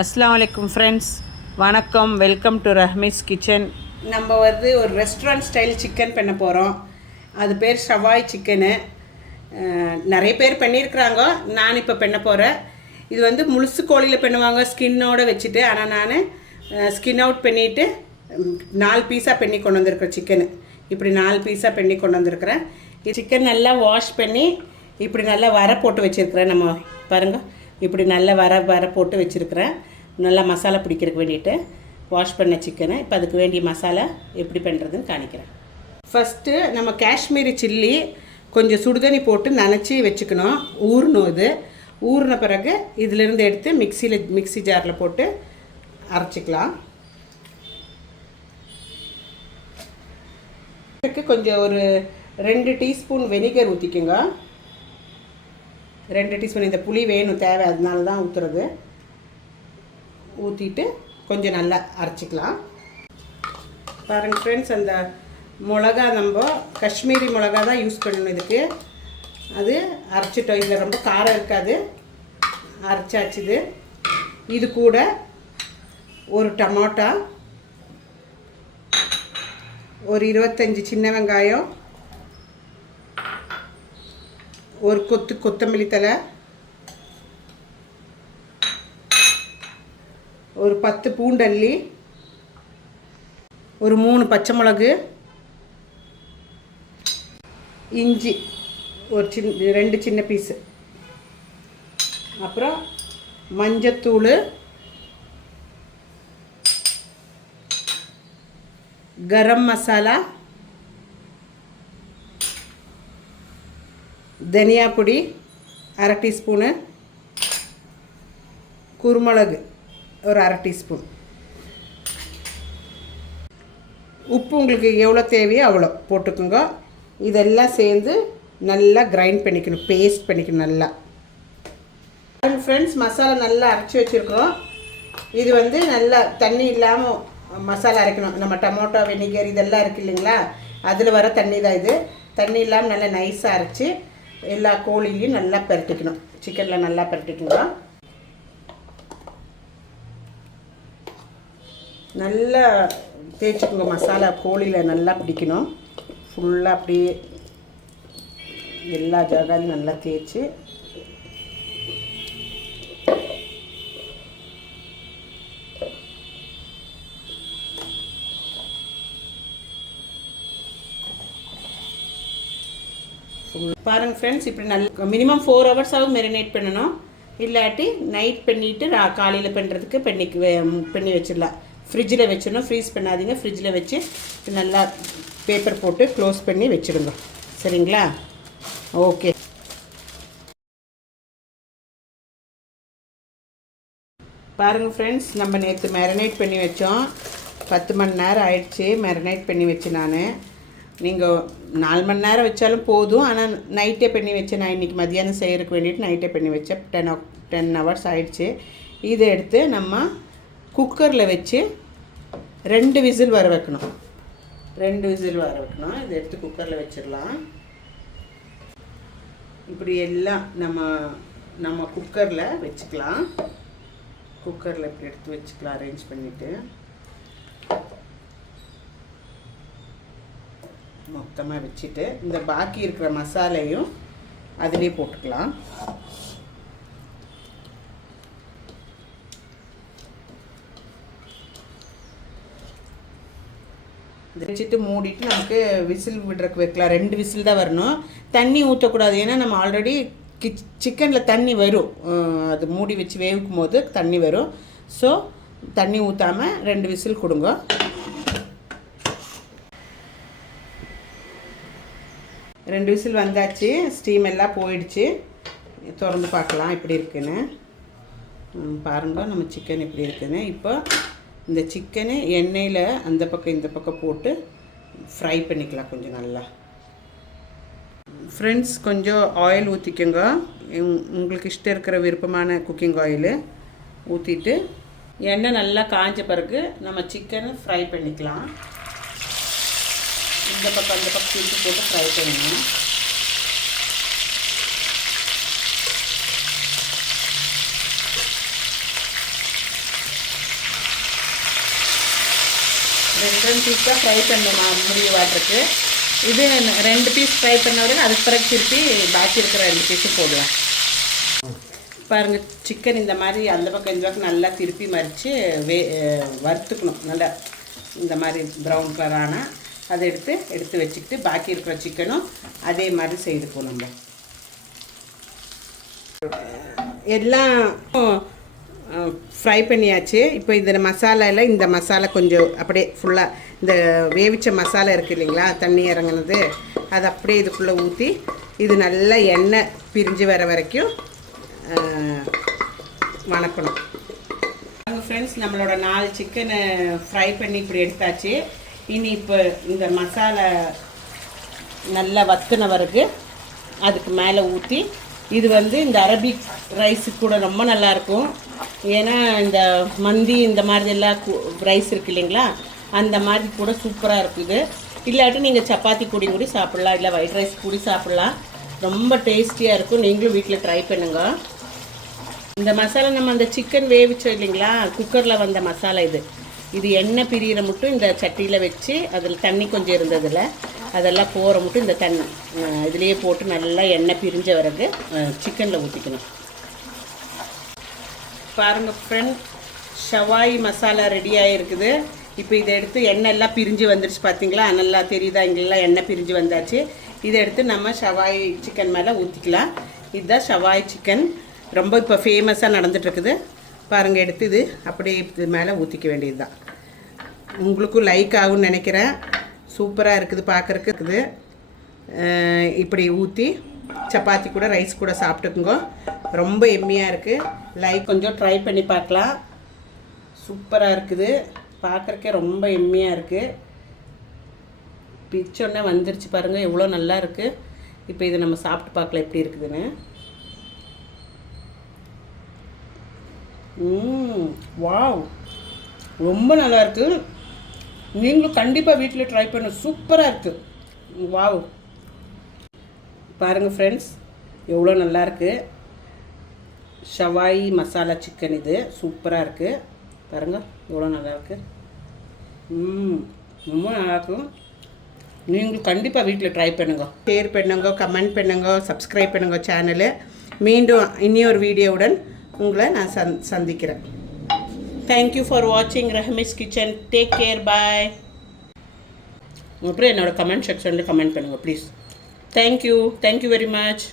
அஸ்ஸலாமு அலைக்கும் ஃப்ரெண்ட்ஸ், வணக்கம். Welcome to Rahmi's kitchen. நம்ம ஒரு ரெஸ்டாரண்ட் ஸ்டைல் சிக்கன் பண்ண போகிறோம். அது பேர் ஷவாய் சிக்கனு. நிறைய பேர் பண்ணியிருக்கிறாங்க. நான் இப்போ பண்ண போகிறேன். இது முழுசு கோழியில் பண்ணுவாங்க ஸ்கின்னோடு வச்சுட்டு. ஆனால் நான் ஸ்கின் அவுட் பண்ணிவிட்டு 4 பீஸாக பண்ணி கொண்டு வந்திருக்கிறேன். சிக்கனு இப்படி 4 பீஸாக பண்ணி கொண்டு வந்திருக்கிறேன். சிக்கன் நல்லா வாஷ் பண்ணி இப்படி நல்லா வர போட்டு வச்சுருக்கிறேன். நம்ம பாருங்கள், இப்படி நல்லா வர போட்டு வச்சுருக்கிறேன். நல்லா மசாலா பிடிக்கிறதுக்கு வேண்டிட்டு வாஷ் பண்ண சிக்கனை இப்போ அதுக்கு வேண்டிய மசாலா எப்படி பண்ணுறதுன்னு காணிக்கிறேன். ஃபஸ்ட்டு நம்ம காஷ்மீரி சில்லி கொஞ்சம் சுடுதண்ணி போட்டு நனைச்சி வச்சுக்கணும். ஊறணும். இது ஊறின பிறகு இதிலிருந்து எடுத்து மிக்ஸி ஜாரில் போட்டு அரைச்சிக்கலாம். கொஞ்சம் ஒரு 2 டீஸ்பூன் வெனிகர் ஊற்றிக்குங்க. 2 டீஸ்பூன். இந்த புளி வேணும், தேவை, அதனால தான் ஊற்றுறது. ஊற்றிட்டு கொஞ்சம் நல்லா அரைச்சிக்கலாம். பாருங்கள் ஃப்ரெண்ட்ஸ், அந்த மிளகா நம்ம காஷ்மீரி மிளகா தான் யூஸ் பண்ணணும் இதுக்கு. அது அரைச்சிட்டோம். இதில் ரொம்ப காரம் இருக்காது. அரைச்சாச்சுது. இது கூட ஒரு டமாட்டா, ஒரு 25 சின்ன வெங்காயம், ஒரு கொத்தமல்லி தழை, ஒரு 10 பூண்டல்லி, ஒரு 3 பச்சை மிளகு, இஞ்சி ஒரு 2 சின்ன பீஸு, அப்புறம் மஞ்சத்தூள், கரம் மசாலா, தனியா பொடி 1/2 டீஸ்பூனு, குருமிளகு ஒரு 1/2 டீஸ்பூன், உப்பு உங்களுக்கு எவ்வளோ தேவையோ அவ்வளோ போட்டுக்கோங்க. இதெல்லாம் சேர்ந்து நல்லா கிரைண்ட் பண்ணிக்கணும், பேஸ்ட் பண்ணிக்கணும் நல்லா. ஃப்ரெண்ட்ஸ், மசாலா நல்லா அரைச்சி வச்சுருக்கிறோம். இது நல்லா தண்ணி இல்லாமல் மசாலா அரைக்கணும். நம்ம டமோட்டோ, வெனிகர் இதெல்லாம் இருக்குது இல்லைங்களா, அதில் வர தண்ணி தான் இது. தண்ணி இல்லாமல் நல்லா நைஸாக அரைச்சி எல்லா கோழிலையும் நல்லா பரட்டிக்கணும். சிக்கனில் நல்லா பரட்டிக்கணும். நல்லா தேய்ச்சிக்கோங்க. மசாலா கோழியில் நல்லா பிடிக்கணும். ஃபுல்லாக அப்படியே எல்லா ஜாகாலையும் நல்லா தேய்ச்சி பாருங்கள் ஃப்ரெண்ட்ஸ், இப்படி நல்ல மினிமம் 4 hours ஆகுது மெரினேட் பண்ணணும். இல்லாட்டி நைட் பண்ணிவிட்டு காலையில் பண்ணுறதுக்கு பண்ணி வச்சிடலாம். ஃப்ரிட்ஜில் வச்சிடணும். ஃப்ரீஸ் பண்ணாதீங்க. ஃப்ரிட்ஜில் வச்சு நல்லா பேப்பர் போட்டு க்ளோஸ் பண்ணி வச்சுடுங்க. சரிங்களா? ஓகே. பாருங்கள் ஃப்ரெண்ட்ஸ், நம்ம நேற்று மேரினேட் பண்ணி வச்சோம். 10 மணி நேரம் ஆயிடுச்சு மேரினேட் பண்ணி வச்சு. நீங்கள் 4 மணி நேரம் வச்சாலும் போதும். ஆனால் நைட்டே பண்ணி வச்சேன். நான் இன்றைக்கி மதியானம் செய்கிறதுக்கு வேண்டிட்டு நைட்டே பண்ணி வச்சேன். 10 hours ஆகிடுச்சு. இதை எடுத்து நம்ம குக்கரில் வச்சு 2 விசில் வர வைக்கணும். 2 விசில் வர வைக்கணும். இதை எடுத்து குக்கரில் வச்சிடலாம். இப்படி எல்லாம் நம்ம குக்கரில் வச்சுக்கலாம். குக்கரில் இப்படி எடுத்து வச்சுக்கலாம். அரேஞ்ச் பண்ணிவிட்டு மொத்தமாக வச்சுட்டு இந்த பாக்கி இருக்கிற மசாலையும் அதிலே போட்டுக்கலாம். வச்சுட்டு மூடிட்டு நமக்கு விசில் விடுறதுக்கு வைக்கலாம். 2 விசில் தான் வரணும். தண்ணி ஊற்றக்கூடாது. ஏன்னா நம்ம ஆல்ரெடி சிக்கனில் தண்ணி வரும். அது மூடி வச்சு வேவிக்கும் போது தண்ணி வரும். ஸோ தண்ணி ஊற்றாமல் 2 விசில் கொடுங்க. ரெண்டு விசில் வந்தாச்சு. ஸ்டீம் எல்லாம் போயிடுச்சு. திறந்து பார்க்கலாம் எப்படி இருக்குன்னு. பாருங்கள் நம்ம சிக்கன் எப்படி இருக்குன்னு. இப்போ இந்த சிக்கனு எண்ணெயில் அந்த பக்கம் இந்த பக்கம் போட்டு ஃப்ரை பண்ணிக்கலாம் கொஞ்சம் நல்லா. ஃப்ரெண்ட்ஸ், கொஞ்சம் ஆயில் ஊற்றிக்கோங்க. உங்களுக்கு இஷ்டம் இருக்கிற விருப்பமான குக்கிங் ஆயிலு ஊற்றிட்டு எண்ணெய் நல்லா காஞ்ச பிறகு நம்ம சிக்கனை ஃப்ரை பண்ணிக்கலாம். இந்த பக்கம் அந்த பக்கம் திருப்பி போட்டு ஃப்ரை பண்ணணும். 2 பீஸாக ஃப்ரை பண்ண முடிவாட்டிருக்கு. இது 2 பீஸ் ஃப்ரை பண்ணவரை அதுக்கு பிறகு திருப்பி பாக்கி இருக்கிற 2 பீஸும் போடலாம். பாருங்கள், சிக்கன் இந்த மாதிரி அந்த பக்கம் இந்த பக்கம் நல்லா திருப்பி மறித்து வறுத்துக்கணும். நல்லா இந்த மாதிரி ப்ரௌன் கலர் ஆனால் அதை எடுத்து வச்சுக்கிட்டு பாக்கி இருக்கிற சிக்கனும் அதே மாதிரி செய்துப்போம். நம்ம எல்லாம் ஃப்ரை பண்ணியாச்சு. இப்போ இந்த மசாலாவில் இந்த மசாலா கொஞ்சம் அப்படியே ஃபுல்லாக இந்த வேவிச்ச மசாலா இருக்குது இல்லைங்களா, தண்ணி இறங்குனது, அது அப்படியே இதுக்குள்ளே ஊற்றி இது நல்லா எண்ணெய் பிரிஞ்சு வர வரைக்கும் வணக்கணும். ஃப்ரெண்ட்ஸ், நம்மளோட 4 சிக்கனை ஃப்ரை பண்ணி இப்படி எடுத்தாச்சு. இனி இப்போ இந்த மசாலா நல்லா வத்துன வரைக்கு அதுக்கு மேலே ஊற்றி, இது இந்த அரபிக் ரைஸுக்கு கூட ரொம்ப நல்லாயிருக்கும். ஏன்னா இந்த மந்தி இந்த மாதிரி எல்லாம் ரைஸ் இருக்குது இல்லைங்களா, அந்த மாதிரி கூட சூப்பராக இருக்குது. இல்லாட்டி நீங்கள் சப்பாத்தி கூடி சாப்பிட்லாம், இல்லை ஒயிட் ரைஸ் கூடி சாப்பிட்லாம். ரொம்ப டேஸ்டியாக இருக்கும். நீங்களும் வீட்டில் ட்ரை பண்ணுங்கள். இந்த மசாலா நம்ம அந்த சிக்கன் வேவிச்சோம் இல்லைங்களா, குக்கரில் வந்த மசாலா இது எண்ணெய் பிரியிற மட்டும் இந்த சட்டியில் வச்சு அதில் தண்ணி கொஞ்சம் இருந்ததில் அதெல்லாம் போகிற மட்டும் இந்த தண்ணி இதுலேயே போட்டு நல்லா எண்ணெய் பிரிஞ்ச பிறகு சிக்கனில் ஊற்றிக்கணும். பாருங்கள் ஃப்ரெண்ட், ஷவாய் மசாலா ரெடியாக இருக்குது. இப்போ இதை எடுத்து எண்ணெய் எல்லாம் பிரிஞ்சு வந்துடுச்சு பார்த்தீங்களா, நல்லா தெரியுதா, இங்கெல்லாம் எண்ணெய் பிரிஞ்சு வந்தாச்சு. இதை எடுத்து நம்ம ஷவாய் சிக்கன் மேலே ஊற்றிக்கலாம். இதுதான் ஷவாய் சிக்கன், ரொம்ப இப்போ ஃபேமஸாக நடந்துகிட்ருக்குது. பாருங்கள், எடுத்து இது அப்படியே இது மேலே ஊற்றிக்க வேண்டியது தான். உங்களுக்கும் லைக் ஆகும்னு நினைக்கிறேன். சூப்பராக இருக்குது, பார்க்குறக்கு இருக்குது. இப்படி ஊற்றி சப்பாத்தி கூட ரைஸ் கூட சாப்பிட்டுக்குங்க. ரொம்ப எம்மியாக இருக்குது. லைக் கொஞ்சம் ட்ரை பண்ணி பார்க்கலாம். சூப்பராக இருக்குது, பார்க்குறக்கே ரொம்ப எம்மியாக இருக்குது. பிச்சோன்னே வந்துருச்சு பாருங்கள், எவ்வளோ நல்லா இருக்குது. இப்போ இதை நம்ம சாப்பிட்டு பார்க்கலாம் எப்படி இருக்குதுன்னு. வாவ், ரொம்ப நல்லாயிருக்கு. நீங்களும் கண்டிப்பாக வீட்டில் ட்ரை பண்ண. சூப்பராக இருக்குது. வாவ், பாருங்கள் ஃப்ரெண்ட்ஸ், எவ்வளோ நல்லாயிருக்கு. ஷவாய் மசாலா சிக்கன் இது சூப்பராக இருக்குது. பாருங்கள் எவ்வளோ நல்லாயிருக்கு. ரொம்ப நல்லாயிருக்கும். நீங்களும் கண்டிப்பாக வீட்டில் ட்ரை பண்ணுங்க. ஷேர் பண்ணுங்க, கமெண்ட் பண்ணுங்க, சப்ஸ்கிரைப் பண்ணுங்க சேனலு. மீண்டும் இன்னொரு வீடியோவுடன் உங்களை நான் சந்திக்கிறேன். தேங்க்யூ ஃபார் வாட்சிங் ரஹ்மீஸ் கிச்சன். டேக் கேர், பாய். அப்புறம் என்னோடய கமெண்ட் செக்ஷனில் கமெண்ட் பண்ணுங்கள் ப்ளீஸ். Thank you very much.